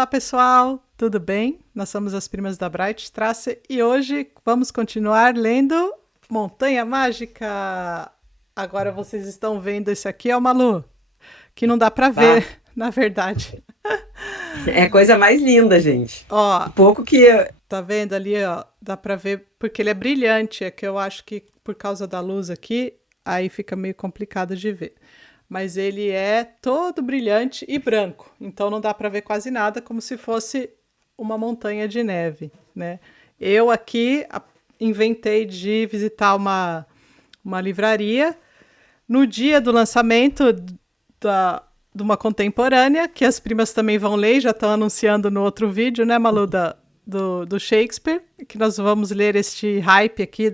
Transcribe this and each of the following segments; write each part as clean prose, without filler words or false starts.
Olá, pessoal, tudo bem? Nós somos as Primas da Bright Strasse e hoje vamos continuar lendo Montanha Mágica. Agora vocês estão vendo isso aqui, ó, Malu, que não dá pra ver, Bah, na verdade. é a coisa mais linda, gente. Ó, Pouco que. tá vendo ali, ó? Dá pra ver porque ele é brilhante, é que eu acho que por causa da luz aqui, aí fica meio complicado de ver. Mas ele é todo brilhante e branco, então não dá pra ver quase nada, como se fosse uma montanha de neve, né? Eu aqui inventei de visitar uma livraria no dia do lançamento de uma contemporânea, que as primas também vão ler, já estão anunciando no outro vídeo, né, Malu, do Shakespeare, que nós vamos ler este hype aqui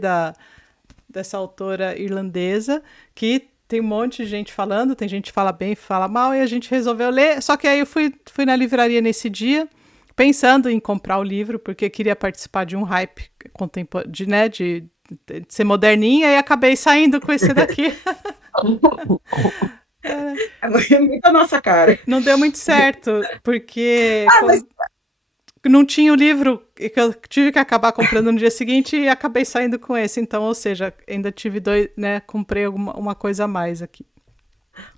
dessa autora irlandesa, que tem um monte de gente falando, tem gente que fala bem, fala mal, e a gente resolveu ler. Só que aí eu fui na livraria nesse dia, pensando em comprar o livro, porque queria participar de um hype contemporâneo, de ser moderninha, e acabei saindo com esse daqui. É muito a nossa cara. Não deu muito certo, porque Ah, mas não tinha o livro que eu tive que acabar comprando no dia seguinte e acabei saindo com esse. Então, ou seja, ainda tive dois, né? Comprei uma coisa a mais aqui.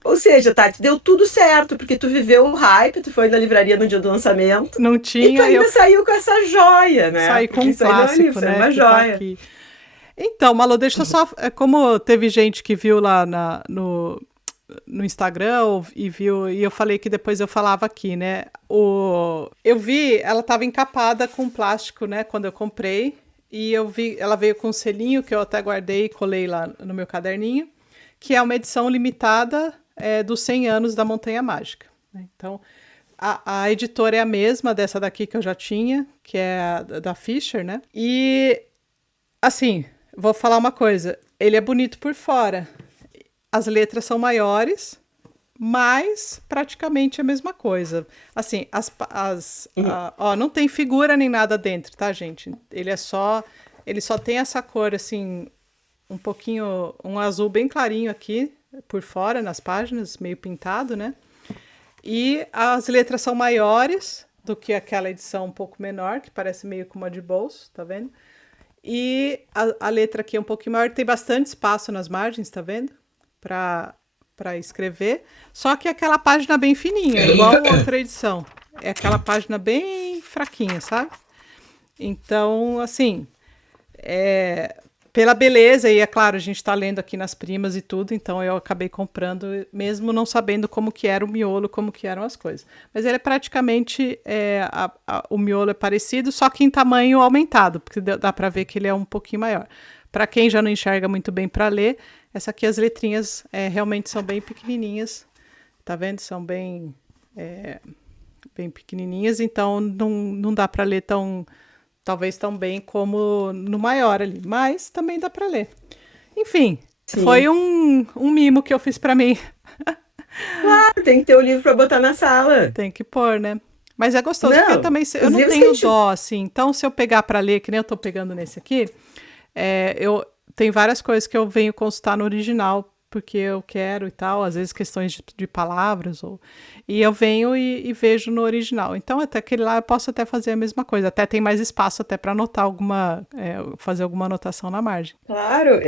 ou seja, Tati, deu tudo certo, porque tu viveu o hype, tu foi na livraria no dia do lançamento Não e tu tinha, eu ainda saiu com essa joia, né? saí com Porque um isso aí não é livro, clássico, isso é né? uma Que tá joia. aqui. Então, Malu, deixa eu só. Como teve gente que viu lá no Instagram e viu, e eu falei que depois eu falava aqui, né? Eu vi, ela estava encapada com plástico, né? Quando eu comprei. E eu vi, ela veio com um selinho que eu até guardei e colei lá no meu caderninho, que é uma edição limitada dos 100 anos da Montanha Mágica, né? Então, a editora é a mesma dessa daqui que eu já tinha, que é a da Fisher, né? E, assim, vou falar uma coisa. Ele é bonito por fora. As letras são maiores, mas praticamente a mesma coisa. Assim, ó, não tem figura nem nada dentro, tá, gente? Ele só tem essa cor, assim, um pouquinho, um azul bem clarinho aqui, por fora, nas páginas, meio pintado, né? E as letras são maiores do que aquela edição um pouco menor, que parece meio com uma de bolso, tá vendo? E a letra aqui é um pouquinho maior, tem bastante espaço nas margens, tá vendo? Para escrever. Só que é aquela página bem fininha, igual outra edição. É aquela página bem fraquinha, sabe? Então, assim, pela beleza, e é claro, a gente está lendo aqui nas primas e tudo, então eu acabei comprando, mesmo não sabendo como que era o miolo, como que eram as coisas. Mas ele é praticamente, o miolo é parecido, só que em tamanho aumentado, porque dá para ver que ele é um pouquinho maior. Para quem já não enxerga muito bem para ler, essa aqui as letrinhas realmente são bem pequenininhas, tá vendo? São bem pequenininhas, então não dá para ler talvez tão bem como no maior ali, mas também dá para ler. Enfim, foi Sim. um mimo que eu fiz para mim. Claro, tem que ter o livro para botar na sala. Tem que pôr, né? Mas é gostoso, porque Não, também eu os não livros que a tenho gente. dó, assim. Então, se eu pegar para ler, que nem eu tô pegando nesse aqui, eu tem várias coisas que eu venho consultar no original, porque eu quero e tal, às vezes questões de palavras, e eu venho e vejo no original. Então, até aquele lá eu posso até fazer a mesma coisa. Até tem mais espaço até para anotar fazer alguma anotação na margem. Claro,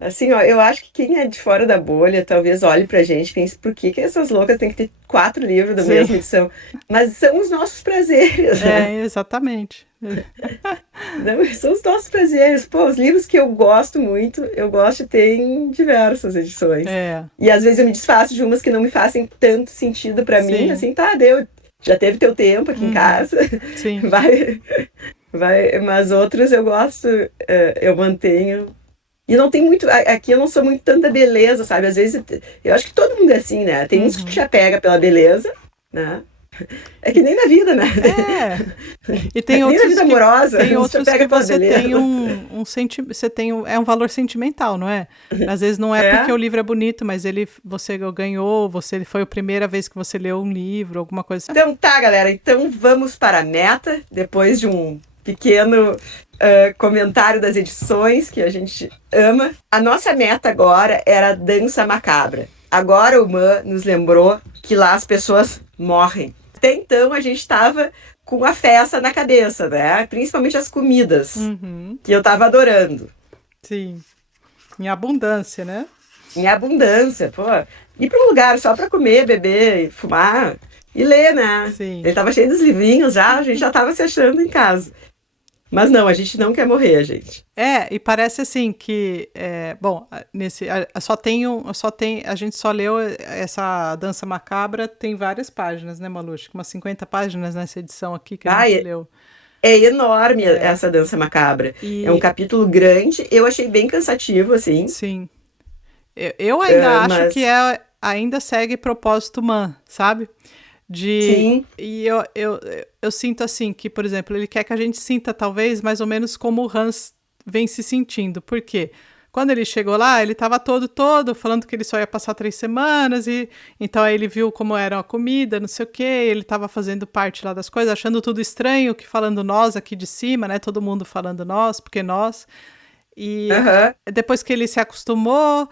assim, ó, eu acho que quem é de fora da bolha talvez olhe pra gente e pense por que que essas loucas têm que ter 4 livros da Sim, mesma edição. Mas são os nossos prazeres, né? exatamente. Não, são os nossos prazeres. Pô, os livros que eu gosto muito, eu gosto de ter em diversas edições. É, E às vezes eu me desfaço de umas que não me fazem tanto sentido pra mim, sim. assim, tá, deu, já teve teu tempo aqui em Uhum, casa, sim. vai, vai, mas outros eu gosto, eu mantenho. E não tem muito, aqui eu não sou muito tanta beleza, sabe? Às vezes, eu acho que todo mundo é assim, né? Tem uns que te Uhum. apega pela beleza, né? É que nem na vida, né? É, e É que nem na vida amorosa, uns te que apega pela você tem beleza. você tem é um valor sentimental, não é? Às vezes não é porque É? o livro é bonito, mas você ganhou, você foi a primeira vez que você leu um livro, alguma coisa assim. Então tá, galera. Então vamos para a meta, depois de um pequeno comentário das edições que a gente ama. A nossa meta agora era a dança macabra. Agora o Man nos lembrou que lá as pessoas morrem. Até então a gente tava com a festa na cabeça, né? Principalmente as comidas, que eu tava adorando. Sim. Em abundância, né? Em abundância, pô. Ir pra um lugar só pra comer, beber, fumar e ler, né? Sim. Ele tava cheio dos livrinhos já, a gente já tava se achando em casa. Mas não, a gente não quer morrer, gente. E parece assim que, bom, a gente só leu essa Dança Macabra, tem várias páginas, né, Malu? Acho que umas 50 páginas nessa edição aqui que a gente leu. É enorme essa Dança Macabra. É um capítulo grande, eu achei bem cansativo, assim. Sim. Eu ainda acho mas... que ainda segue propósito Man, sabe? Sim. E eu sinto assim que, por exemplo, ele quer que a gente sinta talvez mais ou menos como o Hans vem se sentindo. Por quê? Quando ele chegou lá, ele estava todo falando que ele só ia passar 3 semanas, e então aí ele viu como era a comida, não sei o quê, ele estava fazendo parte lá das coisas, achando tudo estranho, que falando nós aqui de cima, né? Todo mundo falando nós, porque nós. E depois que ele se acostumou,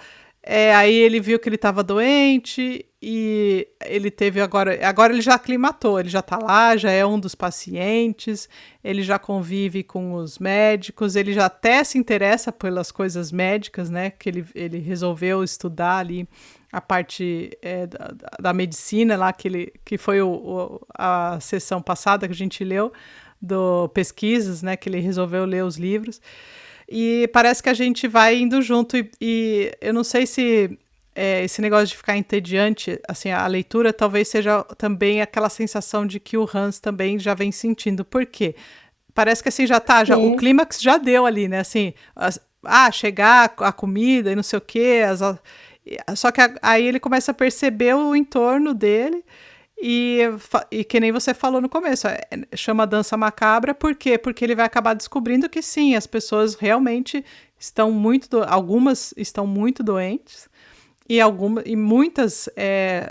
aí ele viu que ele estava doente e ele teve agora ele já aclimatou, ele já está lá, já é um dos pacientes, ele já convive com os médicos, ele já até se interessa pelas coisas médicas, né, que ele resolveu estudar ali a parte da medicina lá, que foi a sessão passada que a gente leu, do pesquisas, né, que ele resolveu ler os livros. E parece que a gente vai indo junto e eu não sei se esse negócio de ficar entediante, assim, a leitura talvez seja também aquela sensação de que o Hans também já vem sentindo. Por quê? Parece que assim o clímax já deu ali, né? Assim, chegar a comida e não sei o quê. Só que aí ele começa a perceber o entorno dele. E que nem você falou no começo, chama Dança Macabra, por quê? Porque ele vai acabar descobrindo que sim, as pessoas realmente estão algumas estão muito doentes, e muitas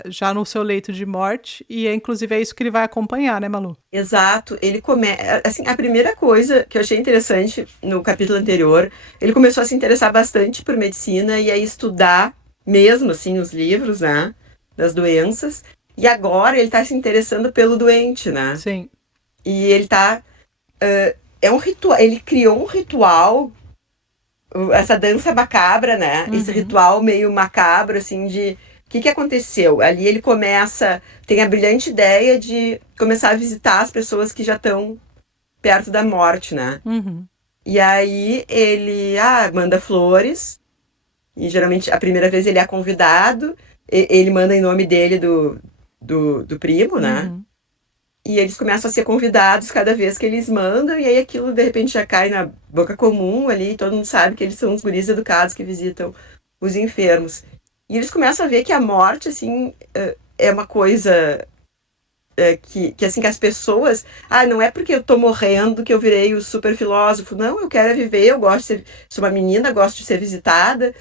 já no seu leito de morte, e inclusive é isso que ele vai acompanhar, né, Malu? Exato, ele assim, a primeira coisa que eu achei interessante no capítulo anterior, ele começou a se interessar bastante por medicina e a estudar mesmo, assim, os livros, né, das doenças. E agora ele tá se interessando pelo doente, né? Sim. E ele tá... é um ritual, ele criou um ritual, essa dança macabra, né? Esse ritual meio macabro, assim, de... O que aconteceu? Ali ele tem a brilhante ideia de começar a visitar as pessoas que já estão perto da morte, né? E aí ele manda flores, e geralmente a primeira vez ele é convidado, ele manda em nome dele do primo, né? E eles começam a ser convidados cada vez que eles mandam, e aí aquilo de repente já cai na boca comum ali, e todo mundo sabe que eles são os guris educados que visitam os enfermos. E eles começam a ver que a morte, assim, é uma coisa que assim, que as pessoas... não é porque eu tô morrendo que eu virei o super filósofo. Não, eu quero viver, eu gosto de sou uma menina, gosto de ser visitada.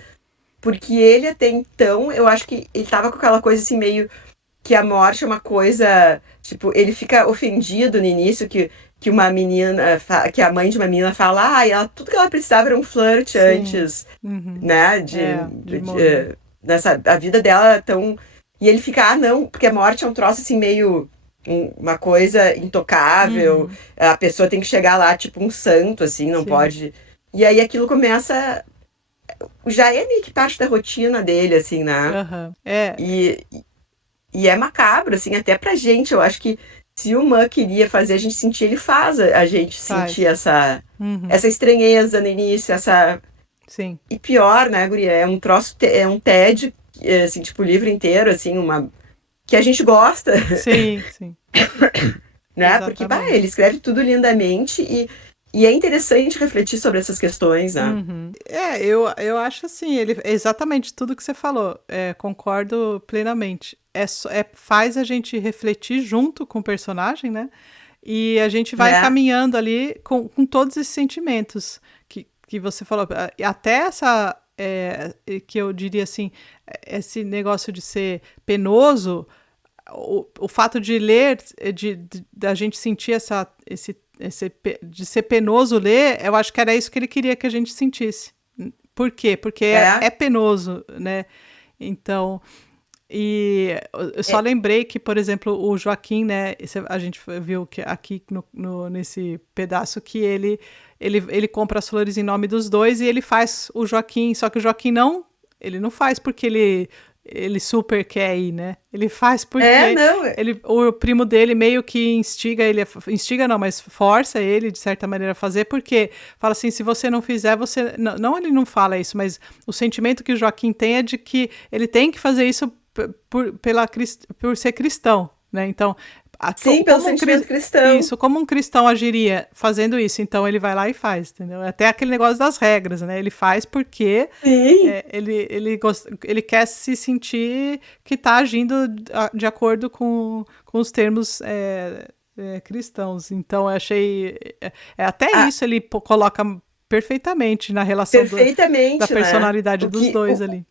Porque ele até então, eu acho que ele tava com aquela coisa assim, meio... que a morte é uma coisa... Tipo, ele fica ofendido no início que uma menina... que a mãe de uma menina fala... tudo que ela precisava era um flerte antes, né? A vida dela tão... E ele fica, não, porque a morte é um troço assim meio... uma coisa intocável. A pessoa tem que chegar lá, tipo, um santo, assim, não pode... E aí aquilo começa... Já é meio que parte da rotina dele, assim, né? E é macabro, assim, até pra gente. Eu acho que se o Man queria fazer a gente sentir, ele faz a gente sentir essa estranheza no início, essa... Sim. E pior, né, guria? É um troço, é um TED, assim, tipo, o livro inteiro, assim, que a gente gosta. Sim, sim. Né? Porque, ele escreve tudo lindamente e é interessante refletir sobre essas questões, né? Eu acho assim, exatamente tudo que você falou, concordo plenamente. Faz a gente refletir junto com o personagem, né? E a gente vai caminhando ali com todos esses sentimentos que você falou. Até essa, que eu diria assim, esse negócio de ser penoso, o fato de ler, da gente sentir de ser penoso ler, eu acho que era isso que ele queria que a gente sentisse. Por quê? Porque é penoso, né? Então, E eu só lembrei que, por exemplo, o Joaquim, né? A gente viu que aqui nesse pedaço que ele compra as flores em nome dos dois e ele faz o Joaquim, só que o Joaquim ele não faz porque ele super quer ir, né? Ele faz porque Não. o primo dele meio que instiga não, mas força ele de certa maneira a fazer, porque fala assim, se você não fizer, você não, ele não fala isso, mas o sentimento que o Joaquim tem é de que ele tem que fazer isso por ser cristão, né? Então, Sim, pelo sentimento cristão. Isso, como um cristão agiria fazendo isso? Então ele vai lá e faz, entendeu? Até aquele negócio das regras, né? Ele faz porque ele quer se sentir que está agindo de acordo com os termos cristãos. Então eu achei até isso ele coloca perfeitamente na relação da personalidade dos dois ali.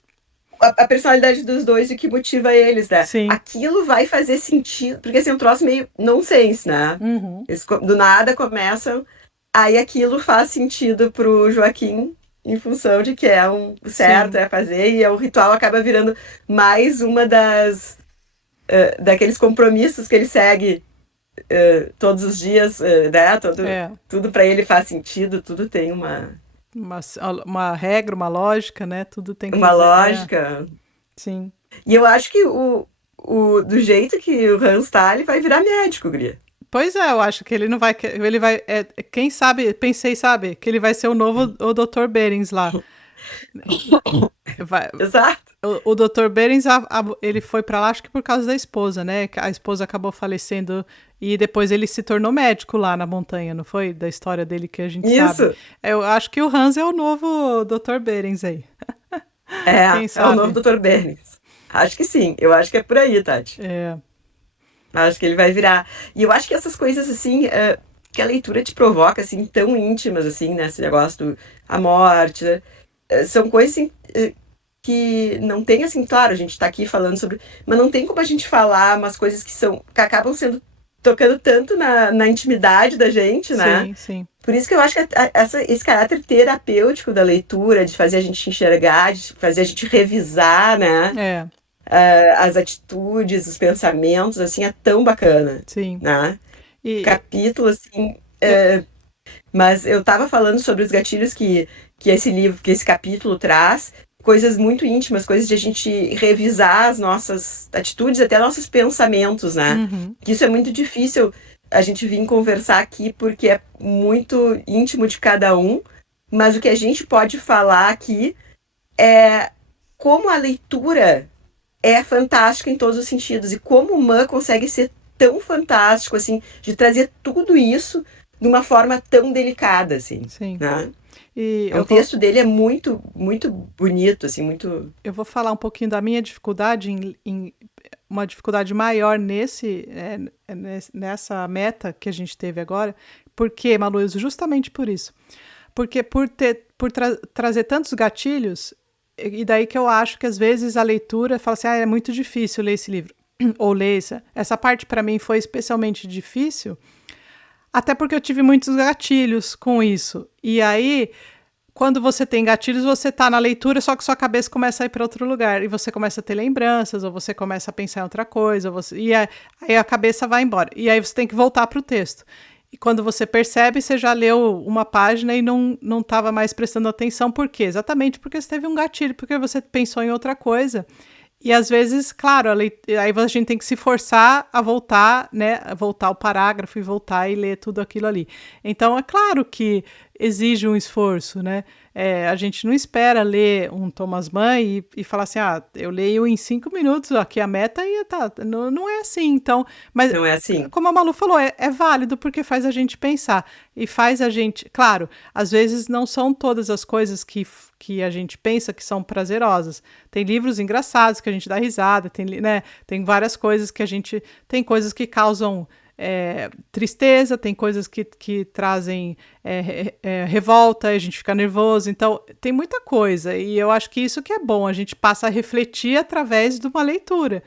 A personalidade dos dois e o que motiva eles, né? Sim. Aquilo vai fazer sentido, porque assim, é um troço meio nonsense, né? Uhum. Eles do nada começam, aí aquilo faz sentido pro Joaquim, em função de que é o certo a fazer, e o ritual acaba virando mais uma daqueles compromissos que ele segue todos os dias, né? Tudo para ele faz sentido, tudo tem uma regra, uma lógica, né? Tudo tem que uma lógica. Sim. E eu acho que do jeito que o Hans tá, ele vai virar médico, guria. Pois é, eu acho que ele não vai... Ele vai... quem sabe... Pensei, sabe? Que ele vai ser o novo Dr. Behrens lá. Exato. O Dr. Behrens, ele foi pra lá, acho que por causa da esposa, né? A esposa acabou falecendo e depois ele se tornou médico lá na montanha, não foi? Da história dele que a gente sabe. Eu acho que o Hans é o novo Dr. Behrens aí. É o novo Dr. Behrens. Acho que sim. Eu acho que é por aí, Tati. Acho que ele vai virar. E eu acho que essas coisas, assim, que a leitura te provoca, assim, tão íntimas, assim, né? Esse negócio a morte, né? São coisas, assim, que não tem, assim, claro, a gente tá aqui falando sobre... Mas não tem como a gente falar umas coisas que acabam tocando tanto na intimidade da gente, né? Sim, sim. Por isso que eu acho que esse caráter terapêutico da leitura, de fazer a gente enxergar, de fazer a gente revisar, né? As atitudes, os pensamentos, assim, é tão bacana. Sim. Né? Capítulo, assim... Mas eu tava falando sobre os gatilhos que esse capítulo traz, coisas muito íntimas, coisas de a gente revisar as nossas atitudes, até nossos pensamentos, né? Uhum. Isso é muito difícil a gente vir conversar aqui, porque é muito íntimo de cada um, mas o que a gente pode falar aqui é como a leitura é fantástica em todos os sentidos, e como o Mann consegue ser tão fantástico, assim, de trazer tudo isso de uma forma tão delicada, assim. Sim. Né? O texto dele é muito, muito bonito, assim, muito... Eu vou falar um pouquinho da minha dificuldade, uma dificuldade maior nessa meta que a gente teve agora. Por quê, Malu? Justamente por isso. Porque por trazer tantos gatilhos, e daí que eu acho que às vezes a leitura fala assim, é muito difícil ler esse livro, ou ler essa parte para mim foi especialmente difícil, até porque eu tive muitos gatilhos com isso. E aí, quando você tem gatilhos, você tá na leitura, só que sua cabeça começa a ir para outro lugar. E você começa a ter lembranças, ou você começa a pensar em outra coisa, e aí a cabeça vai embora. E aí você tem que voltar para o texto. E quando você percebe, você já leu uma página e não estava mais prestando atenção. Por quê? Exatamente porque você teve um gatilho, porque você pensou em outra coisa. E às vezes, claro, aí a gente tem que se forçar a voltar, né? Voltar ao parágrafo e voltar e ler tudo aquilo ali. Então, é claro que exige um esforço, né? A gente não espera ler um Thomas Mann e falar assim, eu leio em 5 minutos, aqui a meta e tá. Não é assim, então. Mas, não é assim. Como a Malu falou, é válido porque faz a gente pensar. E faz a gente... Claro, às vezes não são todas as coisas que a gente pensa que são prazerosas. Tem livros engraçados que a gente dá risada, tem várias coisas que a gente... Tem coisas que causam... tristeza, tem coisas que trazem revolta, a gente fica nervoso, então tem muita coisa, e eu acho que isso que é bom, a gente passa a refletir através de uma leitura.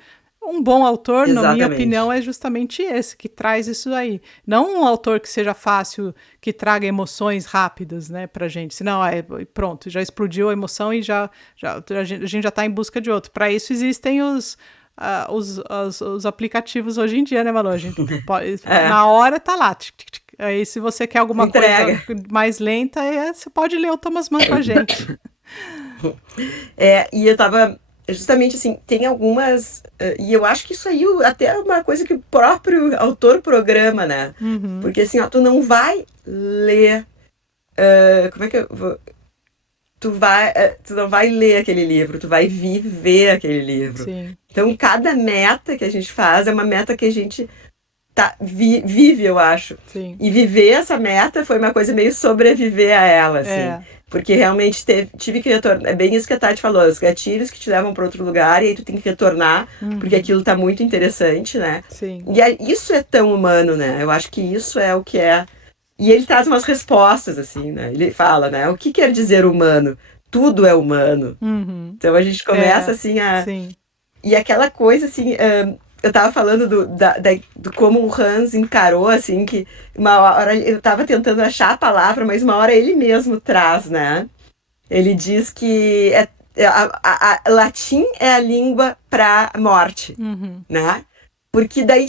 Um bom autor, na minha Exatamente. opinião, é justamente esse, que traz isso aí. Não um autor que seja fácil, que traga emoções rápidas, né, pra gente. Senão, pronto, já explodiu a emoção e a gente já tá em busca de outro. Para isso existem os aplicativos hoje em dia, né, Malu? A gente na hora tá lá. Tic, tic, tic. Aí, se você quer alguma Entrega. coisa mais lenta, você pode ler o Thomas Mann com a gente. E eu tava justamente assim, tem algumas. E eu acho que isso aí até é uma coisa que o próprio autor programa, né? Uhum. Porque assim, ó, tu não vai ler. Como é que eu vou. Tu não vai ler aquele livro, tu vai viver aquele livro. Sim. Então, cada meta que a gente faz é uma meta que a gente vive, eu acho. Sim. E viver essa meta foi uma coisa meio sobreviver a ela, assim. Porque realmente tive que retornar. É bem isso que a Tati falou, os gatilhos que te levam para outro lugar e aí tu tem que retornar, porque aquilo tá muito interessante, né? Sim. E isso é tão humano, né? Eu acho que isso é o que é. E ele traz umas respostas, assim, né? Ele fala, né? O que quer dizer humano? Tudo é humano. Uhum. Então a gente começa, assim, a... Sim. E aquela coisa, assim... eu tava falando do como o Hans encarou, assim, que uma hora eu tava tentando achar a palavra, mas uma hora ele mesmo traz, né? Ele diz que latim é a língua pra morte, né? Porque daí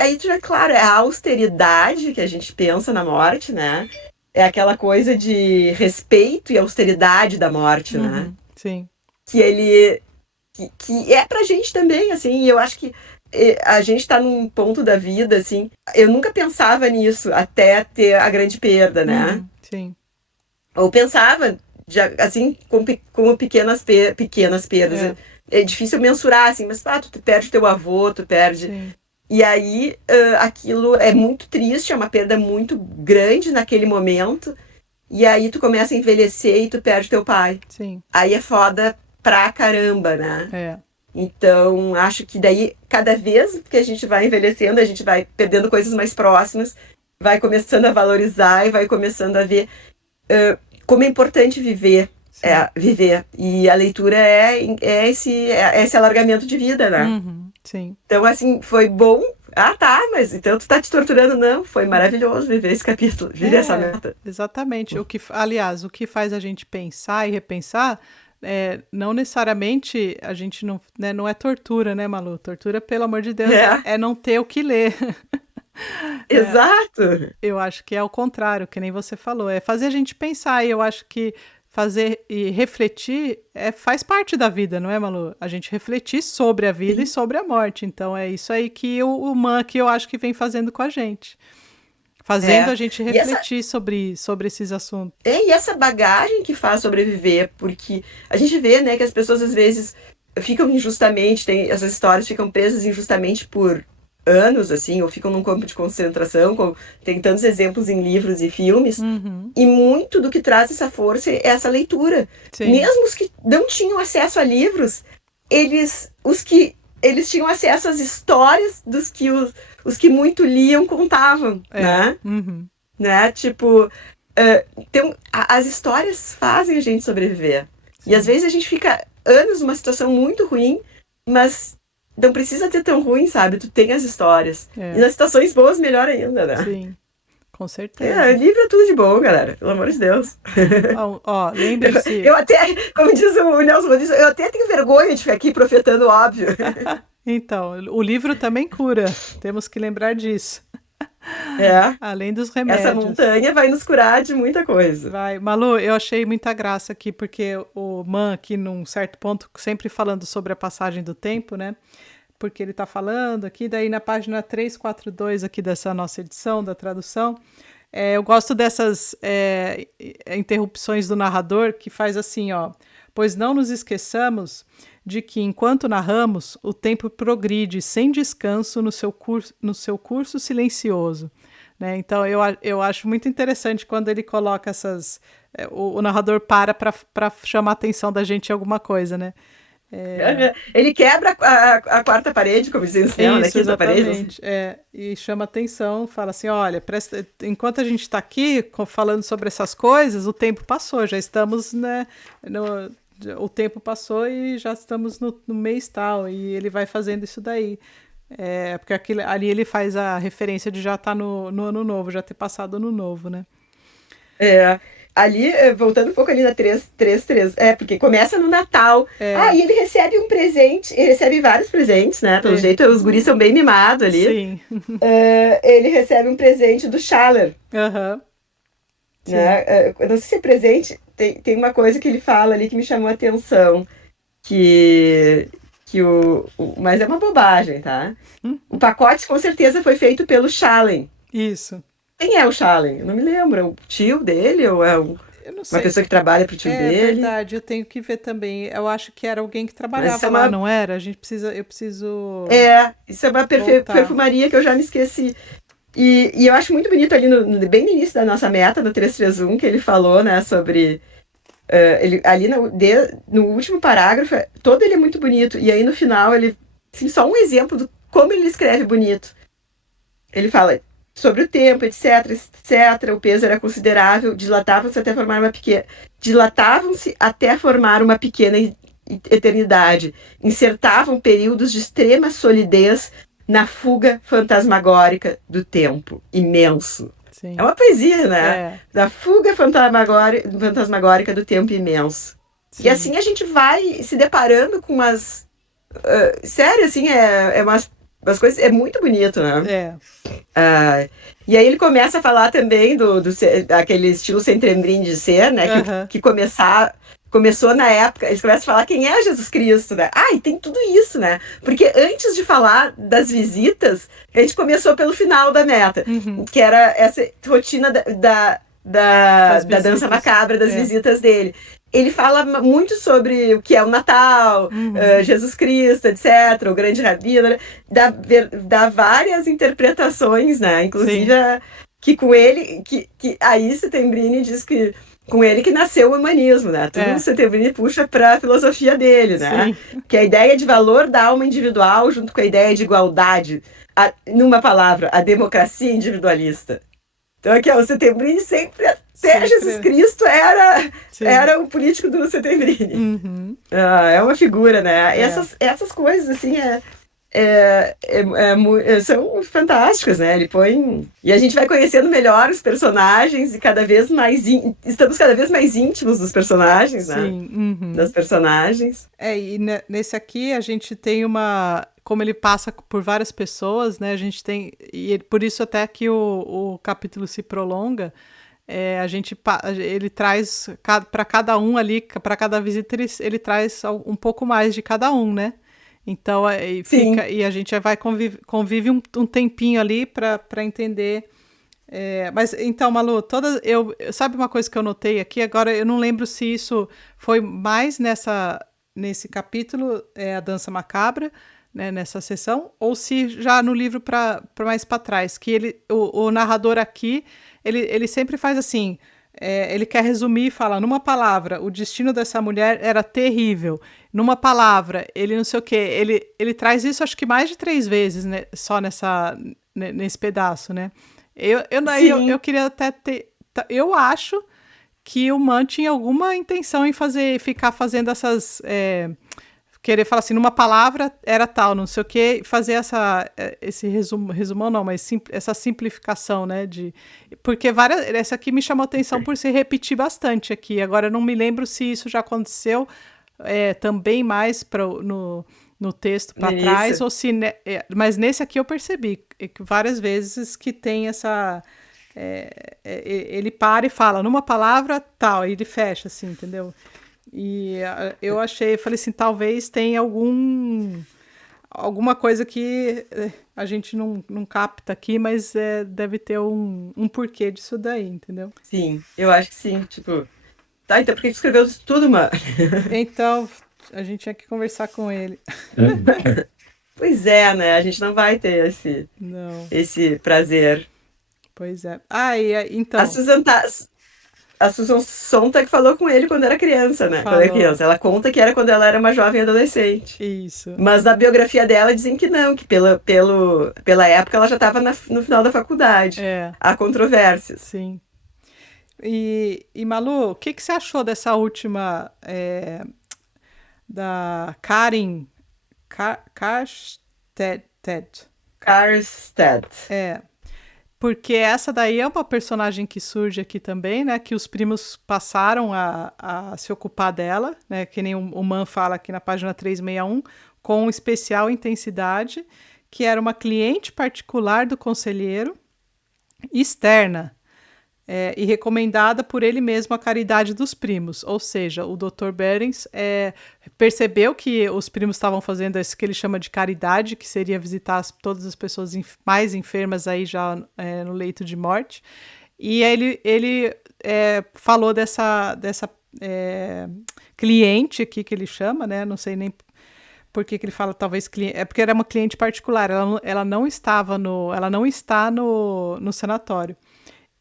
aí já, claro, é a austeridade que a gente pensa na morte, né? É aquela coisa de respeito e austeridade da morte, né? Sim. Que ele... Que é pra gente também, assim, e eu acho que a gente tá num ponto da vida, assim, eu nunca pensava nisso até ter a grande perda, né? Sim. Ou pensava, assim, como pequenas perdas. É difícil mensurar, assim, mas tu perde teu avô, tu perde... Sim. E aí, aquilo é muito triste, é uma perda muito grande naquele momento, e aí tu começa a envelhecer e tu perde teu pai. Sim. Aí é foda pra caramba, né? Então, acho que daí, cada vez que a gente vai envelhecendo, a gente vai perdendo coisas mais próximas, vai começando a valorizar e vai começando a ver como é importante viver. Viver. E a leitura é esse alargamento de vida, né? Sim. Então, assim, foi bom. Ah, tá, mas então tu tá te torturando. Não, foi maravilhoso viver esse capítulo, viver essa meta. Exatamente. Aliás, o que faz a gente pensar e repensar... não necessariamente a gente não, né, não é tortura, né, Malu? Tortura, pelo amor de Deus, é não ter o que ler. Exato! Eu acho que é o contrário, que nem você falou. É fazer a gente pensar, e eu acho que fazer e refletir faz parte da vida, não é, Malu? A gente refletir sobre a vida e sobre a morte. Então é isso aí que o Man, que eu acho que vem fazendo com a gente. Fazendo a gente refletir sobre esses assuntos. E essa bagagem que faz sobreviver, porque a gente vê, né, que as pessoas às vezes ficam injustamente, essas histórias ficam presas injustamente por anos, assim, ou ficam num campo de concentração, tem tantos exemplos em livros e filmes, e muito do que traz essa força é essa leitura. Sim. Mesmo os que não tinham acesso a livros, eles tinham acesso às histórias dos que os que muito liam contavam, né? Né? Tipo, então, as histórias fazem a gente sobreviver. Sim. E às vezes a gente fica anos numa situação muito ruim, mas não precisa ter tão ruim, sabe? Tu tem as histórias. E nas situações boas, melhor ainda, né? Sim, com certeza. Livro é tudo de bom, galera. Pelo amor de Deus. Lembre-se... Eu até, como diz o Nelson Rodrigues, eu até tenho vergonha de ficar aqui profetando óbvio. Então, o livro também cura. Temos que lembrar disso. Além dos remédios. Essa montanha vai nos curar de muita coisa. Vai. Malu, eu achei muita graça aqui, porque o Man aqui, num certo ponto, sempre falando sobre a passagem do tempo, né? Porque ele tá falando aqui, daí na página 342 aqui dessa nossa edição, da tradução, eu gosto dessas interrupções do narrador, que faz assim, ó. Pois não nos esqueçamos de que, enquanto narramos, o tempo progride sem descanso no seu curso silencioso. Né? Então, eu acho muito interessante quando ele coloca essas... o narrador para chamar a atenção da gente em alguma coisa, né? Ele quebra a quarta parede, como dizem no cinema, né? Quinta parede. E chama atenção, fala assim, olha, enquanto a gente está aqui falando sobre essas coisas, o tempo passou, já estamos, né, o tempo passou e já estamos no mês tal, e ele vai fazendo isso daí. Porque ali ele faz a referência de já estar no ano novo, já ter passado o ano novo, né? É, ali, voltando um pouco ali na 333, porque começa no Natal. E ele recebe um presente, ele recebe vários presentes, né? Pelo jeito, os guris são bem mimados ali. Sim. Ele recebe um presente do Schaller. Aham. Né? Eu não sei se é presente, tem uma coisa que ele fala ali que me chamou a atenção, mas é uma bobagem, tá? O pacote com certeza foi feito pelo Schallen. Isso. Quem é o Schallen? Eu não me lembro. É o tio dele ou é uma pessoa que trabalha pro tio dele? É verdade, eu tenho que ver também. Eu acho que era alguém que trabalhava lá, não era? Eu preciso... Isso é uma perfumaria que eu já me esqueci. E eu acho muito bonito ali, bem no início da nossa meta, no 331, que ele falou, né, sobre... ali no último parágrafo, todo ele é muito bonito. E aí no final, ele... Assim, só um exemplo de como ele escreve bonito. Ele fala... sobre o tempo, etc, etc, o peso era considerável, dilatavam-se até formar uma pequena eternidade, insertavam períodos de extrema solidez na fuga fantasmagórica do tempo, imenso. Sim. É uma poesia, né? Da fuga fantasmagórica do tempo imenso. Sim. E assim a gente vai se deparando com umas... sério, assim, umas coisas... É muito bonito, né? E aí ele começa a falar também daquele estilo Setembrino de ser, né? Que começou na época, eles começam a falar quem é Jesus Cristo, né? E tem tudo isso, né? Porque antes de falar das visitas, a gente começou pelo final da meta, que era essa rotina da dança macabra, das visitas dele. Ele fala muito sobre o que é o Natal, Jesus Cristo, etc., o Grande Rabino, né? Dá várias interpretações, né? Inclusive, que com ele, que aí Settembrini diz que com ele que nasceu o humanismo, né? Tudo o Settembrini puxa para a filosofia dele, né? Sim. Que é a ideia de valor da alma individual junto com a ideia de igualdade, numa palavra, a democracia individualista. Então aqui, o Settembrini sempre Jesus Cristo era o político do Settembrini. É uma figura, né? Essas coisas, assim, são fantásticas, né? Ele põe... E a gente vai conhecendo melhor os personagens e estamos cada vez mais íntimos dos personagens, né? Sim. Das personagens. E nesse aqui a gente tem uma... Como ele passa por várias pessoas, né? A gente tem... E por isso até que o capítulo se prolonga. Ele traz para cada um ali, para cada visita, ele traz um pouco mais de cada um, né? Então, e a gente vai convive um tempinho ali para entender. Mas então, Malu, sabe uma coisa que eu notei aqui? Agora eu não lembro se isso foi mais nesse capítulo, a Dança Macabra, né, nessa sessão, ou se já no livro mais para trás, que o narrador aqui, ele sempre faz assim, ele quer resumir e fala, numa palavra, o destino dessa mulher era terrível, numa palavra, ele não sei o quê, ele traz isso acho que mais de 3 vezes, né, só nesse pedaço, né? Eu queria até ter, eu acho que o Mann tinha alguma intenção em ficar fazendo essas... querer falar assim, numa palavra era tal, não sei o que, fazer esse resumão não, mas essa simplificação, né, porque essa aqui me chamou a atenção por se repetir bastante aqui, agora eu não me lembro se isso já aconteceu também mais no texto para trás, ou se, mas nesse aqui eu percebi que várias vezes que tem essa... ele para e fala, numa palavra tal, e ele fecha assim, entendeu? E eu falei assim, talvez tenha alguma coisa que a gente não capta aqui, mas deve ter um porquê disso daí, entendeu? Sim, eu acho que sim, tipo... Tá, então por que tu escreveu isso tudo, mano? Então, a gente tinha que conversar com ele. Pois é, né? A gente não vai ter esse prazer. Pois é. Então... A Susan Sontag falou com ele quando era criança, né? Falou. Quando era criança. Ela conta que era quando ela era uma jovem adolescente. Isso. Mas na biografia dela dizem que não, que pela época ela já estava no final da faculdade. Há controvérsias. Sim. E Malu, o que você achou dessa última da Karin Karstedt. Karstedt. Porque essa daí é uma personagem que surge aqui também, né? Que os primos passaram a se ocupar dela, né? Que nem o Man fala aqui na página 361, com especial intensidade, que era uma cliente particular do conselheiro, externa, e recomendada por ele mesmo à caridade dos primos. Ou seja, o Dr. Behrens percebeu que os primos estavam fazendo isso que ele chama de caridade, que seria visitar todas as pessoas mais enfermas aí já no leito de morte. E aí ele falou dessa cliente aqui que ele chama, né? Não sei nem por que ele fala talvez cliente. É porque era uma cliente particular, ela não está no sanatório.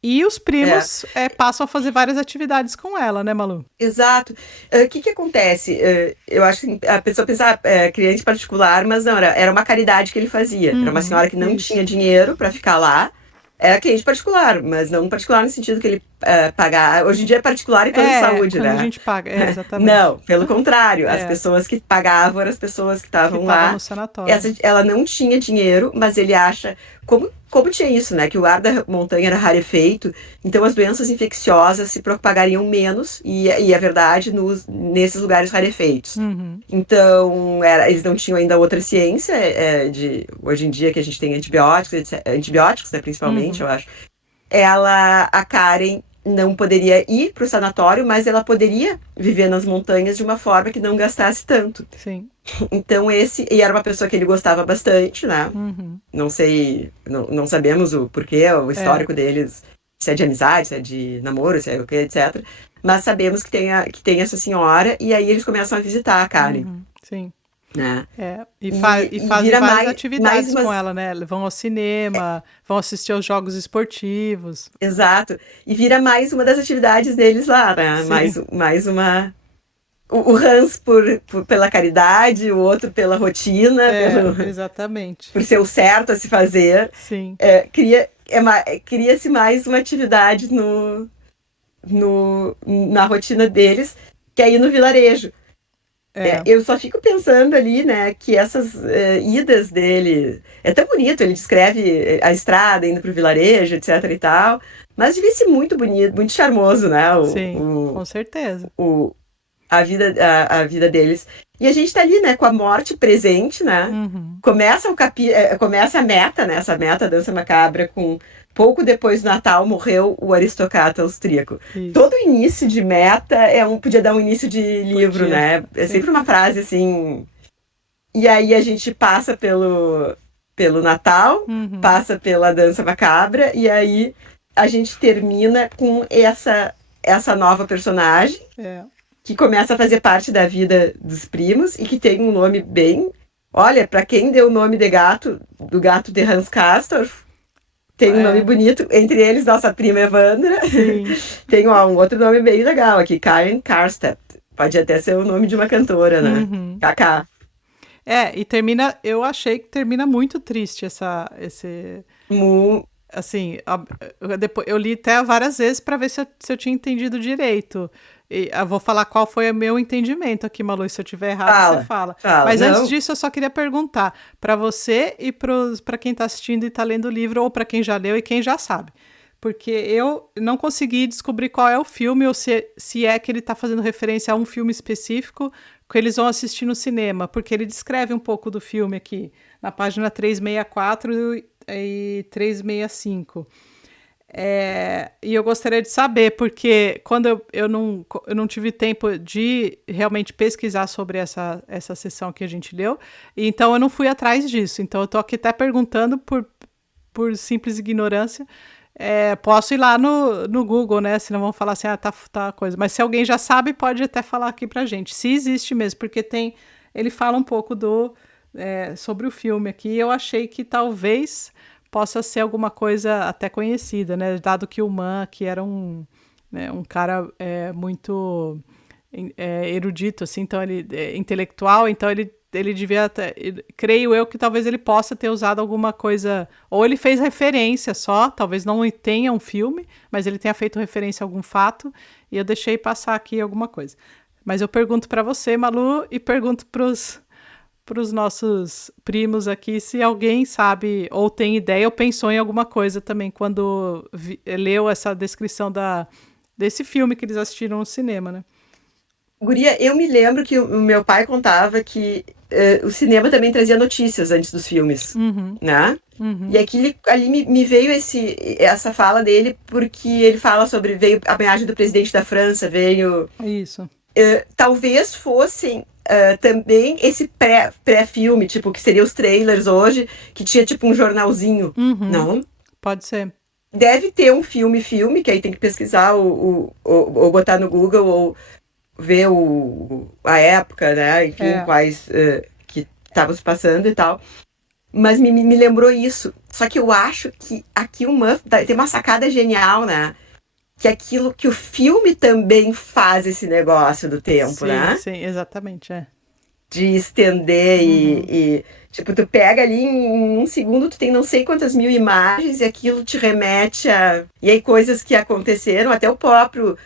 E os primos passam a fazer várias atividades com ela, né, Malu? Exato. O que acontece? Eu acho que a pessoa pensa, cliente particular, mas não, era uma caridade que ele fazia. Era uma senhora que não tinha dinheiro para ficar lá. Era cliente particular, mas não particular no sentido que ele pagar. Hoje em dia é particular e plano de saúde, quando né? A gente paga, exatamente. Não, pelo contrário. As pessoas que pagavam eram as pessoas que estavam lá. No sanatório. Ela não tinha dinheiro, mas ele acha. Como tinha isso, né? Que o ar da montanha era rarefeito, então as doenças infecciosas se propagariam menos, e a verdade, nesses lugares rarefeitos. Então, eles não tinham ainda outra ciência, hoje em dia que a gente tem antibióticos, né, principalmente, eu acho. A Karen não poderia ir para o sanatório, mas ela poderia viver nas montanhas de uma forma que não gastasse tanto. Sim. Então e era uma pessoa que ele gostava bastante, né? Não sei, não sabemos o porquê, o histórico deles, se é de amizade, se é de namoro, se é o que, etc. Mas sabemos que tem essa senhora, e aí eles começam a visitar a Karen. Sim. Né? E fazem várias atividades com ela, né? Vão ao cinema, vão assistir aos jogos esportivos. Exato. E vira mais uma das atividades deles lá, né? Mais uma... O Hans pela caridade, o outro pela rotina. Exatamente. Por ser o certo a se fazer. Sim. Cria-se mais uma atividade na rotina deles, que é ir no vilarejo. Eu só fico pensando ali, né, que essas idas dele... É tão bonito, ele descreve a estrada indo pro vilarejo, etc e tal, mas devia ser muito bonito, muito charmoso, né? Sim, com certeza. A vida deles. E a gente tá ali, né, com a morte presente, né? Começa a meta, né? Essa meta, Dança Macabra, com... Pouco depois do Natal morreu o aristocrata austríaco. Isso. Todo início de meta podia dar um início de livro, né? É sempre uma frase assim. E aí a gente passa pelo Natal, passa pela Dança Macabra, e aí a gente termina com essa nova personagem que começa a fazer parte da vida dos primos e que tem um nome bem... Olha, para quem deu o nome de gato, do gato de Hans Castorp, tem um nome bonito, entre eles nossa prima Evandra. Tem um outro nome bem legal aqui, Karen Karstedt. Pode até ser o nome de uma cantora, né? Kaká. E termina, eu achei que termina muito triste assim, eu li até várias vezes para ver se eu tinha entendido direito. E eu vou falar qual foi o meu entendimento aqui, Malu, se eu tiver errado, você fala. Mas antes disso, eu só queria perguntar para você e para quem está assistindo e está lendo o livro, ou para quem já leu e quem já sabe. Porque eu não consegui descobrir qual é o filme, ou se é que ele está fazendo referência a um filme específico que eles vão assistir no cinema, porque ele descreve um pouco do filme aqui, na página 364 e 365. E eu gostaria de saber, porque quando eu não tive tempo de realmente pesquisar sobre essa sessão que a gente leu, então eu não fui atrás disso. Então eu estou aqui até perguntando por simples ignorância. Posso ir lá no Google, né? Senão vão falar assim, tá coisa. Mas se alguém já sabe, pode até falar aqui pra gente. Se existe mesmo, porque ele fala um pouco sobre o filme aqui. Eu achei que talvez possa ser alguma coisa até conhecida, né? Dado que o Man, que era um cara muito erudito, assim, então ele intelectual, então ele devia creio eu que talvez ele possa ter usado alguma coisa, ou ele fez referência só, talvez não tenha um filme, mas ele tenha feito referência a algum fato, e eu deixei passar aqui alguma coisa. Mas eu pergunto para você, Malu, e pergunto para os nossos primos aqui se alguém sabe ou tem ideia ou pensou em alguma coisa também quando leu essa descrição desse filme que eles assistiram no cinema, né? Guria, eu me lembro que o meu pai contava que o cinema também trazia notícias antes dos filmes, né? E aqui, ali me veio essa fala dele, porque ele fala sobre, veio a homenagem do presidente da França, veio... Isso. Talvez fossem também esse pré-filme, tipo, que seria os trailers hoje, que tinha tipo um jornalzinho, não? Pode ser. Deve ter um filme, que aí tem que pesquisar ou botar no Google, ou ver a época, né? Enfim, quais que estavam se passando e tal. Mas me lembrou isso. Só que eu acho que aqui o Muff tem uma sacada genial, né? Que aquilo que o filme também faz esse negócio do tempo, né? Sim, exatamente, De estender e tipo, tu pega ali em um segundo, tu tem não sei quantas mil imagens e aquilo te remete a... E aí coisas que aconteceram, até o próprio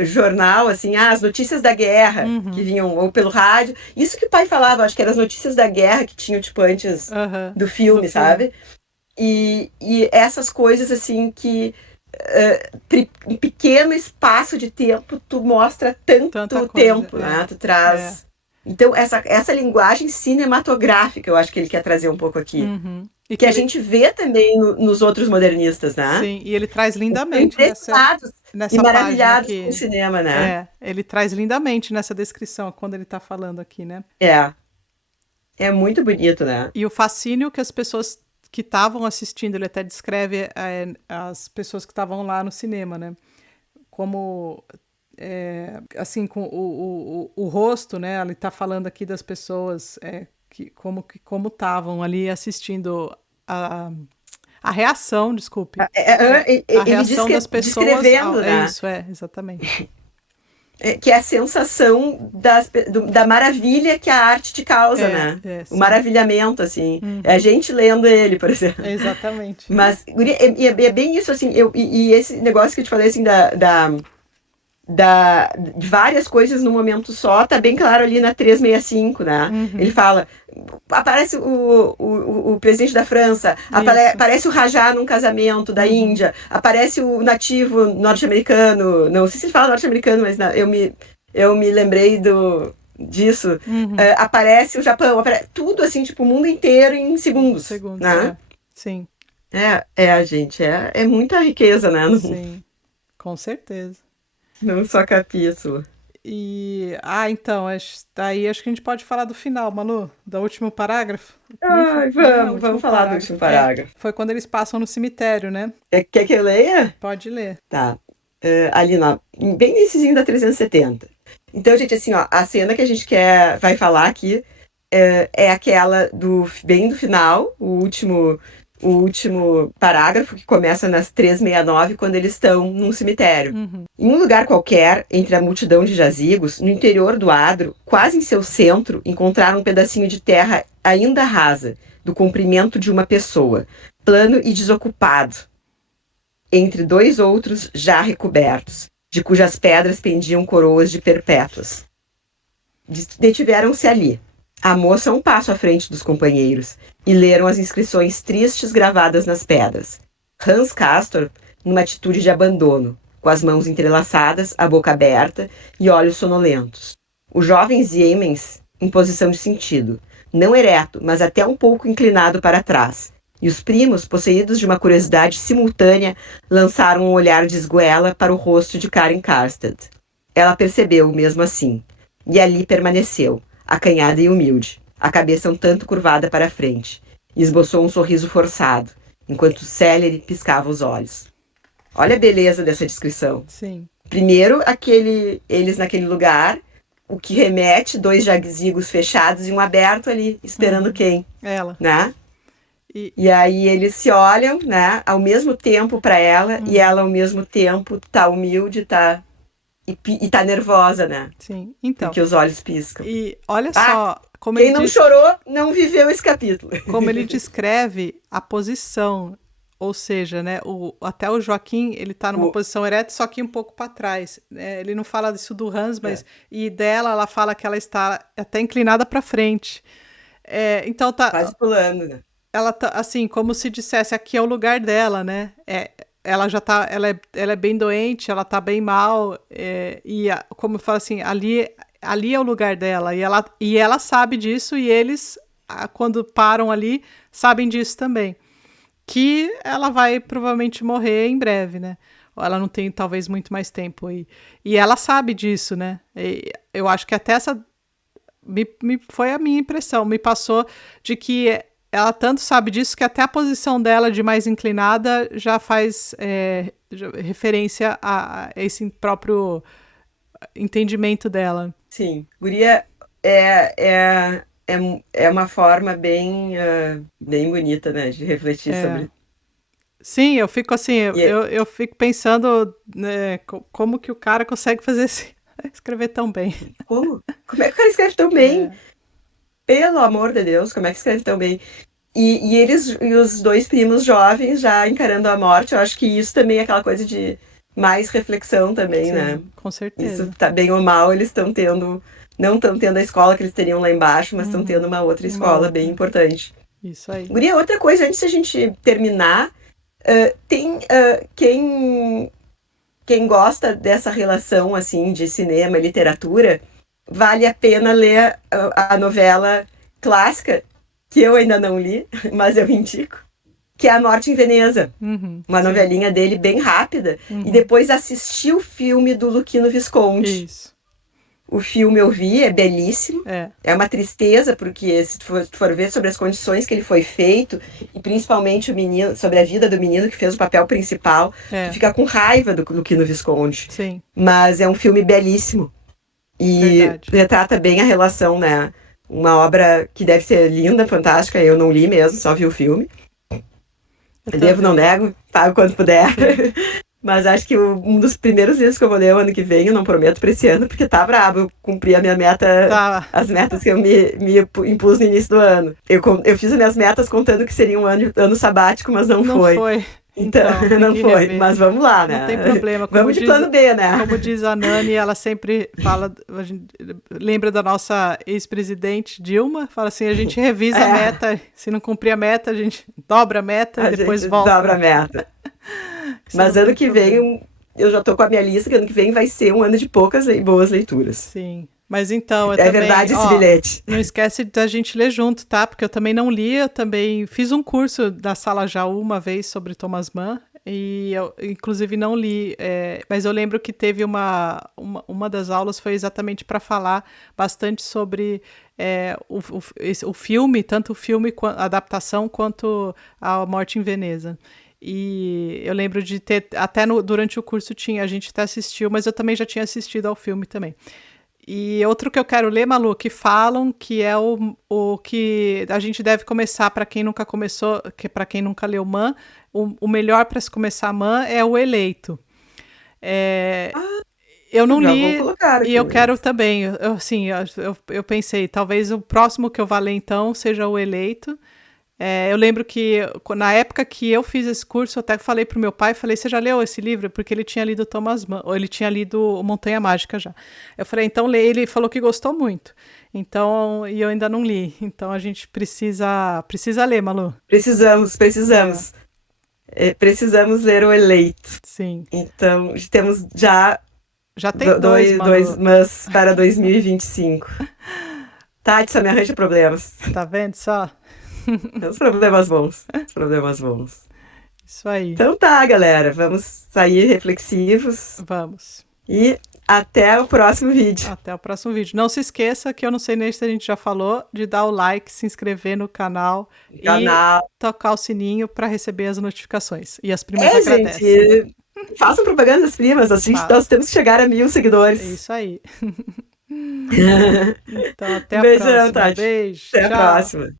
jornal, assim, as notícias da guerra que vinham ou pelo rádio. Isso que o pai falava, acho que eram as notícias da guerra que tinham, tipo, antes do filme, sabe? E essas coisas, assim, que em pequeno espaço de tempo tu mostra tanto tempo, né? Tu traz... Então, essa linguagem cinematográfica, eu acho que ele quer trazer um pouco aqui. E que a gente vê também nos outros modernistas, né? Sim, e ele traz lindamente nessa e maravilhados página com o cinema, né? Ele traz lindamente nessa descrição, quando ele tá falando aqui, né? É muito bonito, né? E o fascínio que as pessoas que estavam assistindo, ele até descreve as pessoas que estavam lá no cinema, né? Como... assim, com o rosto, né? Ele tá falando aqui das pessoas como estavam ali assistindo a reação, desculpe. A reação das pessoas. Descrevendo, né? Isso, exatamente. Que é a sensação da maravilha que a arte te causa, né? O maravilhamento, assim. É a gente lendo ele, por exemplo. Exatamente. Mas, é bem isso, assim, e esse negócio que eu te falei, assim, de várias coisas no momento só, tá bem claro ali na 365, né? Ele fala, aparece o presidente da França, aparece o Rajá num casamento da Índia, aparece o nativo norte-americano, não sei se ele fala norte-americano, mas eu me lembrei disso. Aparece o Japão, tudo assim, tipo, o mundo inteiro em segundos, né? Sim. Gente, é muita riqueza, né? Sim, com certeza. Não só capítulo. E, então, daí acho que a gente pode falar do final, Manu, do último parágrafo. Vamos falar do último parágrafo. Foi quando eles passam no cemitério, né? Quer que eu leia? Pode ler. Tá. Ali, bem nessezinho da 370. Então, gente, assim, ó, a cena que a gente vai falar aqui é aquela bem do final, o último parágrafo, que começa nas 369, quando eles estão num cemitério. Em um lugar qualquer, entre a multidão de jazigos, no interior do adro, quase em seu centro, encontraram um pedacinho de terra ainda rasa, do comprimento de uma pessoa, plano e desocupado, entre dois outros já recobertos, de cujas pedras pendiam coroas de perpétuas. Detiveram-se ali, a moça um passo à frente dos companheiros, e leram as inscrições tristes gravadas nas pedras. Hans Castor, numa atitude de abandono, com as mãos entrelaçadas, a boca aberta e olhos sonolentos. O jovem Siemens, em posição de sentido, não ereto, mas até um pouco inclinado para trás. E os primos, possuídos de uma curiosidade simultânea, lançaram um olhar de esguela para o rosto de Karen Karstad. Ela percebeu, mesmo assim, e ali permaneceu, acanhada e humilde, a cabeça um tanto curvada para a frente, e esboçou um sorriso forçado, enquanto Celery piscava os olhos. Olha a beleza dessa descrição. Sim. Primeiro, eles naquele lugar, o que remete, dois jazigos fechados e um aberto ali, esperando quem? Ela. Né? E aí eles se olham, né, ao mesmo tempo para ela, e ela ao mesmo tempo tá humilde, e tá nervosa, né? Sim, então. Porque os olhos piscam. E olha só... Como quem não chorou, não viveu esse capítulo. Como ele descreve a posição, Ou seja, né, até o Joaquim, ele tá numa O- posição ereta, só que um pouco para trás. Ele não fala disso do Hans, mas e dela, ela fala que ela está até inclinada para frente. Então tá, Quase pulando, né? ela tá assim, como se dissesse, aqui é o lugar dela, né? Ela já tá, ela é bem doente, ela tá bem mal, como eu falo assim, ali é o lugar dela, e ela sabe disso, e eles, quando param ali, sabem disso também. Que ela vai provavelmente morrer em breve, né? Ou ela não tem, talvez, muito mais tempo. E ela sabe disso, né? E eu acho que até essa foi a minha impressão. Me passou de que ela tanto sabe disso que até a posição dela de mais inclinada já faz referência a esse próprio entendimento dela. Sim. Guria é uma forma bem, bem bonita, né? De refletir sobre. Sim, eu fico assim, E eu fico pensando, né, como que o cara consegue fazer escrever tão bem. como? Como é que o cara escreve tão bem? Pelo amor de Deus, como é que escreve tão bem? E os dois primos jovens já encarando a morte, eu acho que isso também é aquela coisa de mais reflexão também, Sim, né? com certeza. Isso tá bem ou mal, eles estão tendo, não estão tendo a escola que eles teriam lá embaixo, mas estão tendo uma outra escola bem importante. Isso aí. Guria, outra coisa, antes de a gente terminar, tem quem gosta dessa relação assim de cinema e literatura, vale a pena ler a novela clássica, que eu ainda não li, mas eu indico, que é A Morte em Veneza. Uma sim. novelinha dele bem rápida. E depois assisti o filme do Luchino Visconti. Isso. O filme eu vi, é belíssimo. É uma tristeza, porque se tu for ver sobre as condições que ele foi feito, e principalmente o menino, sobre a vida do menino que fez o papel principal, tu fica com raiva do Luchino Visconti. Sim. Mas é um filme belíssimo. E Verdade. retrata bem a relação, né? Uma obra que deve ser linda, fantástica. Eu não li mesmo, só vi o filme. Devo, não nego, pago quando puder. Mas acho que um dos primeiros livros que eu vou ler o ano que vem, eu não prometo pra esse ano, porque tá brabo. Eu cumpri a minha meta, as metas que eu me impus no início do ano. Eu fiz as minhas metas contando que seria um ano sabático, mas não foi. Então não foi. Rever. Mas vamos lá, né? Não tem problema. Vamos de plano B, né? Como diz a Nani, ela sempre fala, lembra da nossa ex-presidente Dilma, fala assim, a gente revisa a meta, se não cumprir a meta, a gente dobra a meta e depois volta. Dobra a meta. Mas ano que vem, eu já tô com a minha lista, que ano que vem vai ser um ano de poucas e boas leituras. Sim. Mas então, eu também... É verdade esse bilhete. Não esquece da gente ler junto, tá? Porque eu também não li, eu também fiz um curso da Sala Jaú uma vez sobre Thomas Mann, e eu, inclusive, não li, mas eu lembro que teve uma das aulas foi exatamente para falar bastante sobre o filme, tanto o filme, a adaptação, quanto A Morte em Veneza. E eu lembro de ter, até durante o curso a gente até assistiu, mas eu também já tinha assistido ao filme também. E outro que eu quero ler, Malu, que falam que é o que a gente deve começar, para quem nunca começou, para quem nunca leu Mann, o melhor para se começar Mann é O Eleito. Eu não li e eu quero também. Eu pensei, talvez o próximo que eu vá ler então seja O Eleito. Eu lembro que na época que eu fiz esse curso, eu até falei pro meu pai, você já leu esse livro? Porque ele tinha lido Thomas Mann, ou ele tinha lido Montanha Mágica já. Eu falei, então lê, ele falou que gostou muito. Então, e eu ainda não li. Então a gente precisa ler, Malu. Precisamos. Precisamos ler O Eleito. Sim. Então, temos já tem dois Manns para 2025. Tati, só me arranja problemas. Tá vendo só? Os problemas bons. Isso aí. Então tá, galera. Vamos sair reflexivos. Vamos. E até o próximo vídeo. Não se esqueça, que eu não sei nem se a gente já falou, de dar o like, se inscrever no canal. E tocar o sininho para receber as notificações. E as primas agradecem. Gente, façam propaganda das primas. Nós temos que chegar a 1000 seguidores. É isso aí. Então, até a próxima. Tati. Beijo. Até a próxima.